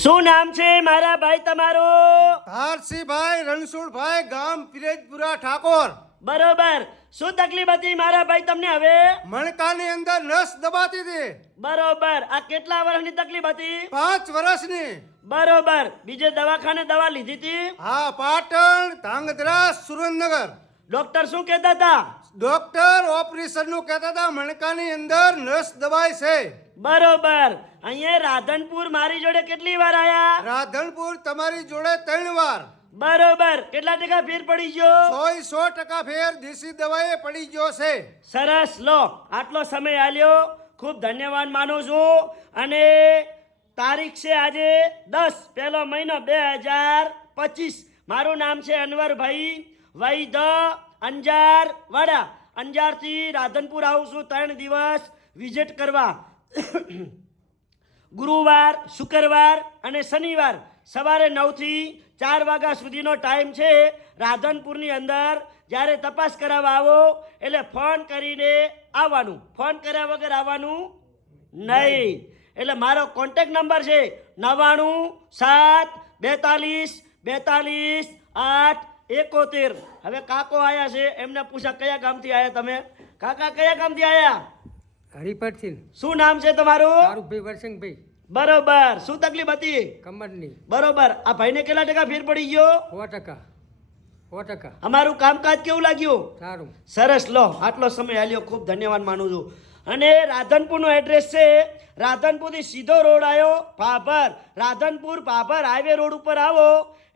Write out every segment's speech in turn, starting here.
શું નામ છે મારા ભાઈ તમારું? ધારસીભાઈ રણછોડભાઈ, ગામ પિરેજપુરા ઠાકોર. બરોબર. શું તકલીફ હતી મારા ભાઈ તમને હવે? મણકાની અંદર નસ દબાતી હતી. બરોબર. આ કેટલા વર્ષની તકલીફ હતી? 5 વર્ષની. બરોબર. બીજે દવાખાને દવા લીધી હતી? હા, પાટણ, ધાંગધ્રા, સુરેન્દ્રનગર. ડોક્ટર શું કહેતા હતા? ડોક્ટર ઓપરેશન નું કહેતા હતા, મણકાની અંદર નસ દબાય છે. બરોબર. અહીંયા રાધનપુર મારી જોડે કેટલી વાર આયા? રાધનપુર તમારી જોડે 3 વાર. બરોબર. કેટલા ટકા ફેર પડી ગયો? 100% ફેર દેશી દવાએ પડી ગયો છે. સરસ. લો, આટલો સમય આલ્યો, ખૂબ ધન્યવાદ માનું છું. અને તારીખ છે આજે 10 પહેલો મહિનો 2025. મારું નામ છે અનવરભાઈ વૈદ, અંજાર વાડા. અંજારથી રાધનપુર આવું છું 3 દિવસ વિઝિટ કરવા. ગુરુવાર, શુક્રવાર અને શનિવાર સવારે 9 થી 4 વાગ્યા સુધીનો ટાઈમ છે. રાધનપુરની અંદર જ્યારે તપાસ કરાવવા આવો એટલે ફોન કરીને આવવાનું, ફોન કર્યા વગર આવવાનું નહીં. એટલે મારો કોન્ટેક્ટ નંબર છે 9972422871. હવે કાકો આયા છે, એમને પૂછા કયા ગામથી આયા તમે? કાકા કયા ગામથી આયા? હરિપરથી. શું નામ છે તમારું? તારુભાઈ વરસંગભાઈ. બરોબર. શું તકલીફ હતી? કમરની. બરોબર. આ ભાઈને કેટલા ટકા ફેર પડી ગયો? 100%. અમારું કામકાજ કેવું લાગ્યું? સારું. સરસ. લો, આટલો સમય આલ્યો, ખૂબ ધન્યવાદ માનું છું. અને રાધનપુરનો એડ્રેસ છે, રાધનપુરથી સીધો રોડ આવ્યો ભાભર. રાધનપુર ભાભર હાઈવે રોડ ઉપર આવો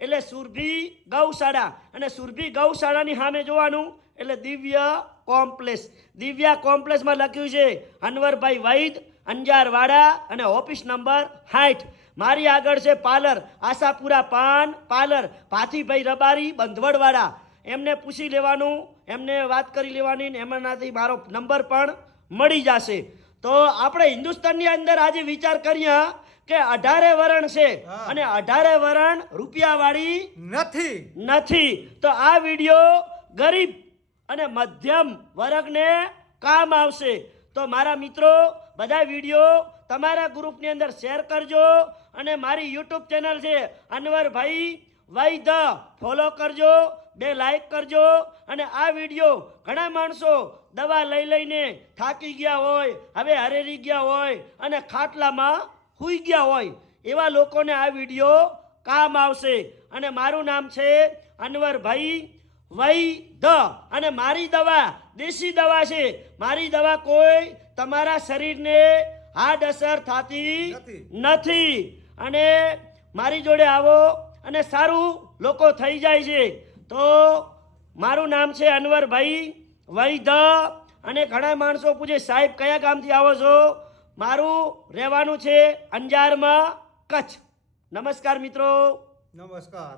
એટલે સુરભી ગૌશાળા, અને સુરભી ગૌશાળાની સામે જોવાનું એટલે દિવ્ય કોમ્પ્લેક્સ. દિવ્યા કોમ્પ્લેક્સમાં લખ્યું છે અનવરભાઈ વૈદ, અંજાર વાડા, અને ઓફિસ નંબર 60. મારી આગળ છે પાર્લર આશાપુરા પાન પાર્લર, ભાથીભાઈ રબારી, બંધવડવાડા. એમને પૂછી લેવાનું, એમને વાત કરી લેવાની, ને એમનાથી મારો નંબર પણ મળી જશે. તો આપણે હિન્દુસ્તાનની અંદર આજે વિચાર કરીએ કે 18 વરણ છે, અને 18 વરણ રૂપિયાવાળી નથી. તો આ વિડીયો ગરીબ અને મધ્યમ વર્ગને કામ આવશે. તો મારા મિત્રો બધા વિડીયો તમારા ગ્રુપની અંદર શેર કરજો, અને મારી યુટ્યુબ ચેનલ છે અનવરભાઈ વૈદ, ફોલો કરજો, 2 લાઈક કરજો. અને આ વિડીયો ઘણા માણસો દવા લઈ લઈને થાકી ગયા હોય, હવે હરેરી ગયા હોય અને ખાટલામાં સૂઈ ગયા હોય, એવા લોકોને આ વિડીયો કામ આવશે. અને મારું નામ છે અનવરભાઈ વૈદ, અને મારી દવા દેશી દવા છે. મારી દવા કોઈ તમારા શરીરને હાર્ડ અસર થતી નથી. અને મારી જોડે આવો અને સારું લોકો થઈ જાય છે. તો મારું નામ છે અનવરભાઈ વૈદ. અને ઘણા માણસો પૂછે સાહેબ કયા ગામથી આવો છો? મારું રહેવાનું છે અંજારમાં, કચ્છ. નમસ્કાર મિત્રો. નમસ્કાર.